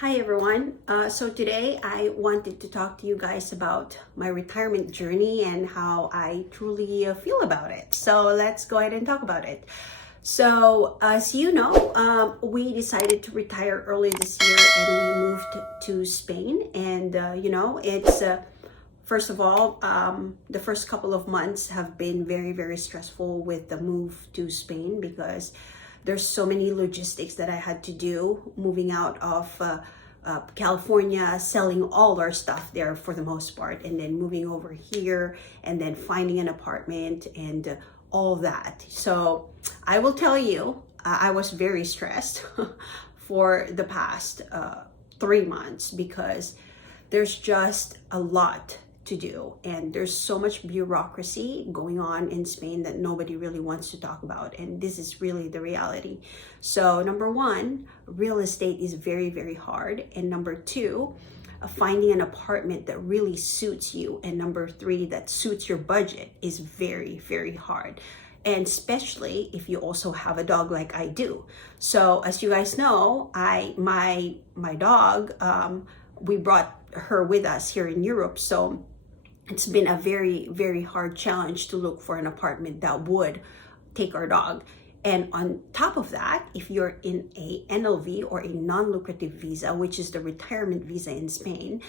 Hi everyone. So today I wanted to talk to you guys about my retirement journey and how I truly feel about it. So let's go ahead and talk about it. So as you know, we decided to retire early this year and we moved to Spain. And it's first of all, the first couple of months have been very, very stressful with the move to Spain because there's so many logistics that I had to do moving out of California, selling all our stuff there for the most part, and then moving over here and then finding an apartment and all that. So I will tell you, I was very stressed for the past 3 months because there's just a lot to do and there's so much bureaucracy going on in Spain that nobody really wants to talk about, and this is really the reality. So number one, real estate is very, very hard, and number two, finding an apartment that really suits you, and number three, that suits your budget is very, very hard, and especially if you also have a dog like I do. So as you guys know, my dog, we brought her with us here in Europe. So it's been a very, very hard challenge to look for an apartment that would take our dog. And on top of that, if you're in a NLV or a non-lucrative visa, which is the retirement visa in Spain,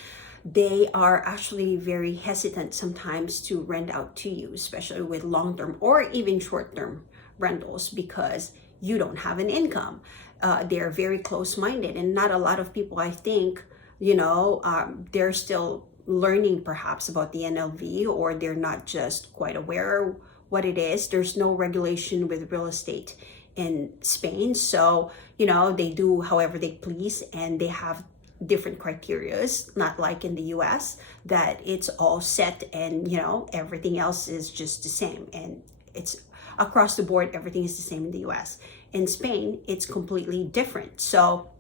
they are actually very hesitant sometimes to rent out to you, especially with long-term or even short-term rentals, because you don't have an income. They're very close-minded, and not a lot of people, I think, they're still learning perhaps about the NLV, or they're not just quite aware what it is. There's no regulation with real estate in Spain. So, they do however they please, and they have different criterias, not like in the US that it's all set and, everything else is just the same. And it's across the board, everything is the same in the US. In Spain, it's completely different. So,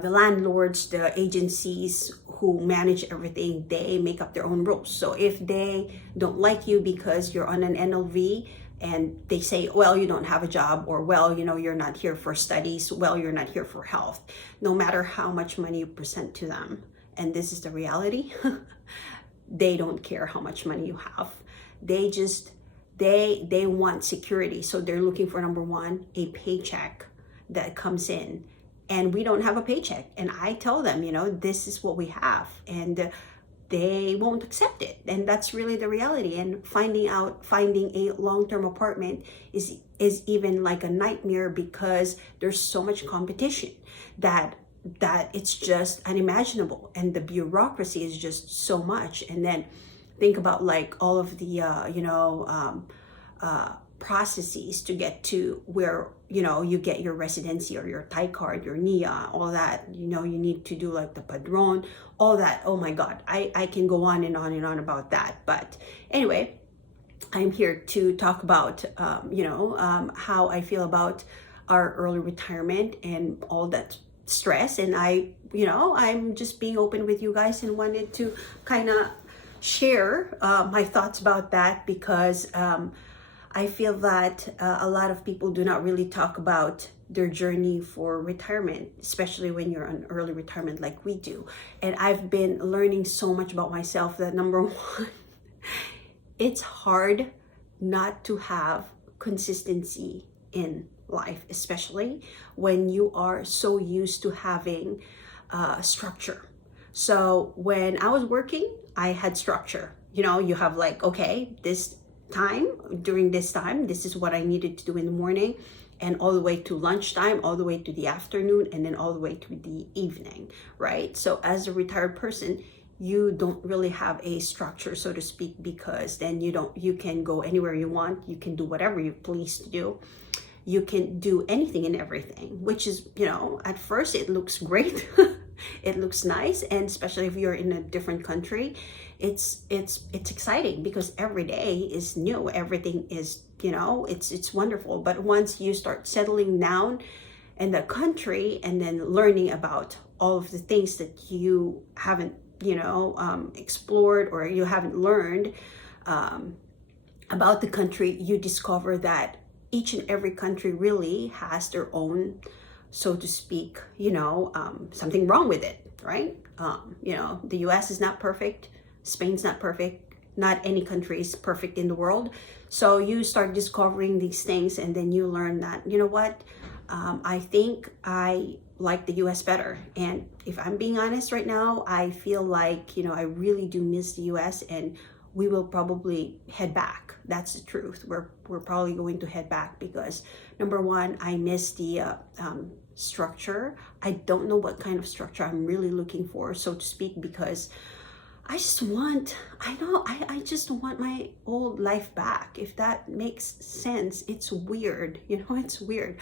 the landlords, the agencies who manage everything, they make up their own rules. So if they don't like you because you're on an NLV and they say, well, you don't have a job, or well, you're not here for studies, well, you're not here for health, no matter how much money you present to them, and this is the reality, they don't care how much money you have. They just, they want security. So they're looking for, number one, a paycheck that comes in. And we don't have a paycheck. And I tell them, this is what we have. And they won't accept it. And that's really the reality. And finding a long-term apartment is even like a nightmare because there's so much competition that it's just unimaginable. And the bureaucracy is just so much. And then think about like all of the, processes to get to where you get your residency or your Thai card, your NIA, all that. You need to do like the padron, all that. Oh my God, I can go on and on and on about that. But anyway, I'm here to talk about how I feel about our early retirement and all that stress. And I'm just being open with you guys and wanted to kind of share my thoughts about that because I feel that a lot of people do not really talk about their journey for retirement, especially when you're on early retirement like we do. And I've been learning so much about myself that number one, it's hard not to have consistency in life, especially when you are so used to having structure. So when I was working, I had structure. You have like, okay, during this time, this is what I needed to do in the morning, and all the way to lunchtime, all the way to the afternoon, and then all the way to the evening, right? So as a retired person, you don't really have a structure, so to speak, because then you can go anywhere you want, you can do whatever you please to do, you can do anything and everything, which is, at first it looks great. It looks nice, and especially if you're in a different country, it's exciting because every day is new. Everything is, it's wonderful. But once you start settling down in the country and then learning about all of the things that you haven't, explored, or you haven't learned about the country, you discover that each and every country really has their own so to speak, something wrong with it, right? The US is not perfect, Spain's not perfect, not any country is perfect in the world. So you start discovering these things, and then you learn that, you know what, I think I like the US better. And if I'm being honest right now, I feel like, I really do miss the US, and we will probably head back. That's the truth. We're probably going to head back because, number one, I miss the structure. I don't know what kind of structure I'm really looking for, so to speak, because I just want my old life back, if that makes sense. It's weird, it's weird.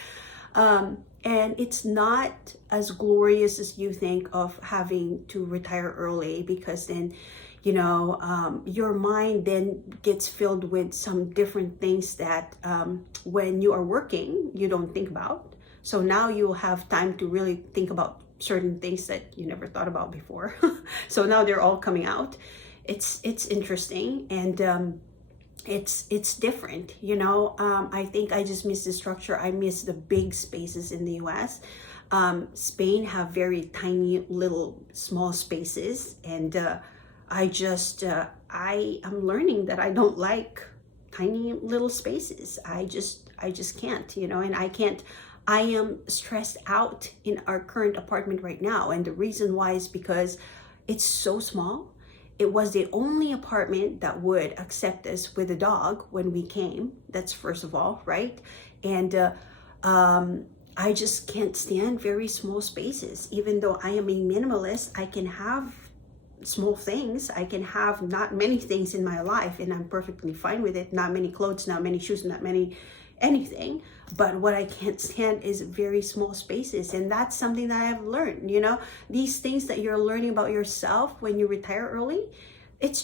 And it's not as glorious as you think of having to retire early, because then, your mind then gets filled with some different things that when you are working, you don't think about. So now you'll have time to really think about certain things that you never thought about before. So now they're all coming out. It's interesting, and it's different. I think I just miss the structure. I miss the big spaces in the US. Spain have very tiny little small spaces, and I am learning that I don't like tiny little spaces. I just can't, and I am stressed out in our current apartment right now. And the reason why is because it's so small. It was the only apartment that would accept us with a dog when we came. That's first of all, right? And I just can't stand very small spaces. Even though I am a minimalist, I can have small things. I can have not many things in my life, and I'm perfectly fine with it. Not many clothes, not many shoes, not many anything. But what I can't stand is very small spaces. And that's something that I've learned, these things that you're learning about yourself when you retire early, it's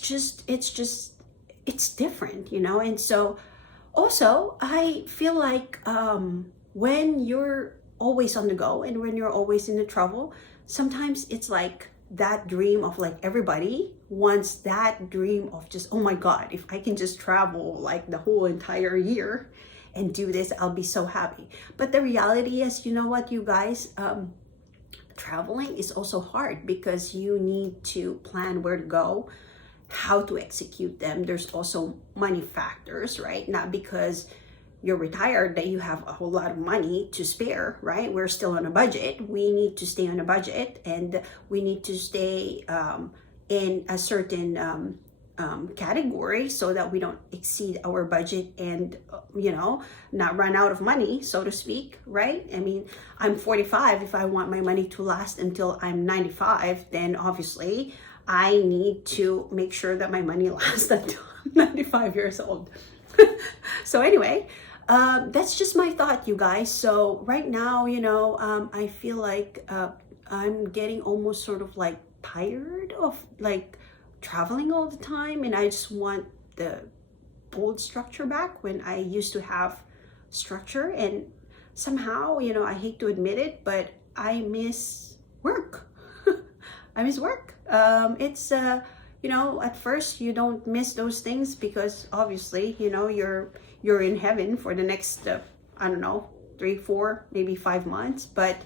different, and so also I feel like when you're always on the go and when you're always in the trouble, sometimes it's like that dream of, like, everybody wants that dream of just, oh my God, if I can just travel like the whole entire year and do this, I'll be so happy. But the reality is, you know what, you guys, traveling is also hard because you need to plan where to go, how to execute them. There's also money factors, right? Not because you're retired that you have a whole lot of money to spare, right? We're still on a budget. We need to stay on a budget, and we need to stay in a certain category so that we don't exceed our budget and not run out of money, so to speak, right? I mean, I'm 45. If I want my money to last until I'm 95, then obviously I need to make sure that my money lasts until I'm 95 years old. So anyway, that's just my thought, you guys. So right now, I feel like I'm getting almost sort of like tired of like traveling all the time, and I just want the old structure back when I used to have structure. And somehow, I hate to admit it, but I miss work. I miss work. It's at first you don't miss those things because obviously you're in heaven for the next I don't know, 3, 4, maybe 5 months. But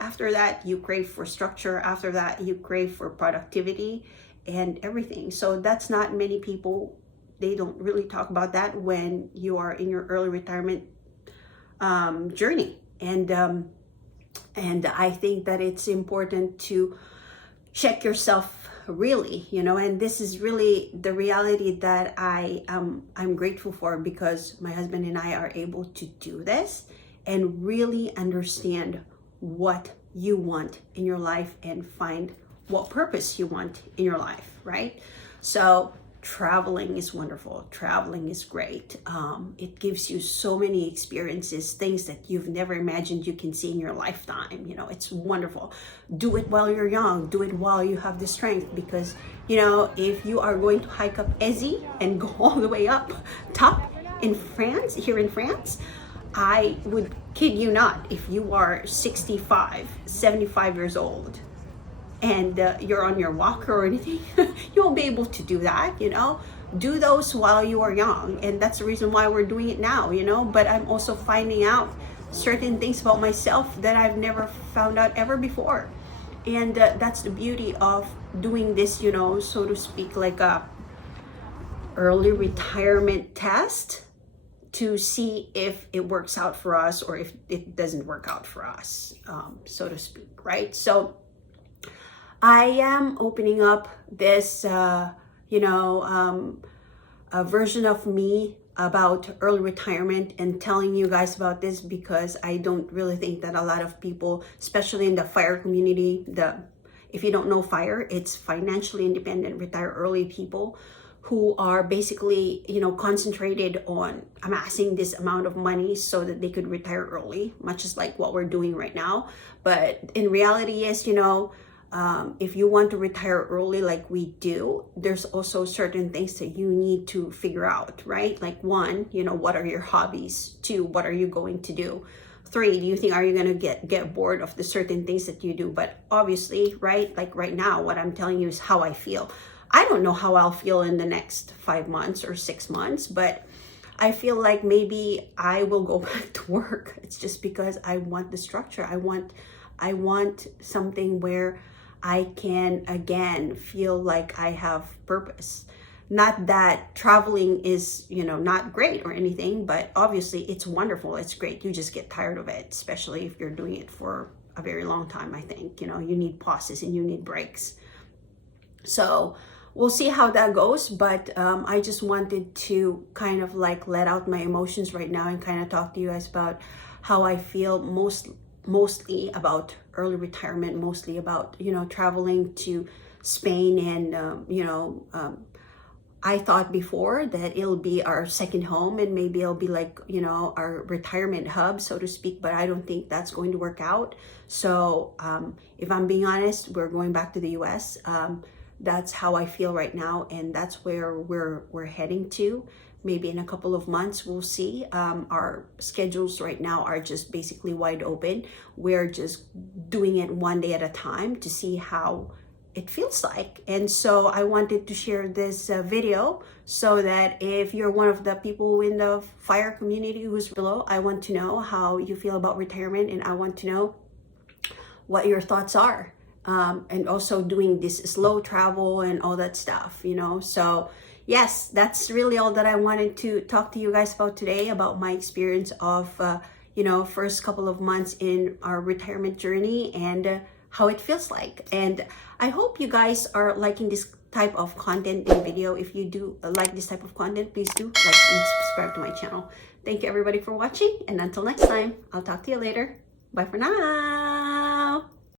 after that, you crave for structure. After that, you crave for productivity and everything. So that's not many people, they don't really talk about that when you are in your early retirement journey. And I think that it's important to check yourself really, and this is really the reality that I'm grateful for, because my husband and I are able to do this and really understand what you want in your life and find what purpose you want in your life, right? So traveling is wonderful. Traveling is great. It gives you so many experiences, things that you've never imagined you can see in your lifetime. It's wonderful. Do it while you're young. Do it while you have the strength, because, if you are going to hike up Ezi and go all the way up top in France, here in France, I would kid you not, if you are 65, 75 years old, and you're on your walker or anything, you won't be able to do that, do those while you are young. And that's the reason why we're doing it now, but I'm also finding out certain things about myself that I've never found out ever before. And that's the beauty of doing this, you know, so to speak, like a early retirement test to see if it works out for us or if it doesn't work out for us, so to speak, right? So I am opening up this, you know, a version of me about early retirement and telling you guys about this because I don't really think that a lot of people, especially in the FIRE community, if you don't know FIRE, it's financially independent, retire early people who are basically, you know, concentrated on amassing this amount of money so that they could retire early, much as like what we're doing right now. But in reality is, you know, if you want to retire early like we do, there's also certain things that you need to figure out, right? Like one, you know, what are your hobbies? Two, what are you going to do? Three, do you think, are you going to get bored of the certain things that you do? But obviously, right, like right now, what I'm telling you is how I feel. I don't know how I'll feel in the next 5 months or 6 months, but I feel like maybe I will go back to work. It's just because I want the structure. I want something where I can again feel like I have purpose. Not that traveling is, you know, not great or anything, but obviously it's wonderful. It's great. You just get tired of it, especially if you're doing it for a very long time. I think, you know, you need pauses and you need breaks. So we'll see how that goes, but I just wanted to kind of like let out my emotions right now and kind of talk to you guys about how I feel mostly about early retirement, mostly about, you know, traveling to Spain and, you know, I thought before that it'll be our second home and maybe it'll be like, you know, our retirement hub, so to speak, but I don't think that's going to work out. So if I'm being honest, we're going back to the US. That's how I feel right now, and that's where we're heading to. Maybe in a couple of months, we'll see. Our schedules right now are just basically wide open. We're just doing it one day at a time to see how it feels like. And so I wanted to share this video so that if you're one of the people in the FIRE community who's below, I want to know how you feel about retirement, and I want to know what your thoughts are. And also doing this slow travel and all that stuff, you know. So yes, that's really all that I wanted to talk to you guys about today, about my experience of, you know, first couple of months in our retirement journey and how it feels like. And I hope you guys are liking this type of content and video. If you do like this type of content, please do like and subscribe to my channel. Thank you everybody for watching, and until next time, I'll talk to you later. Bye for now.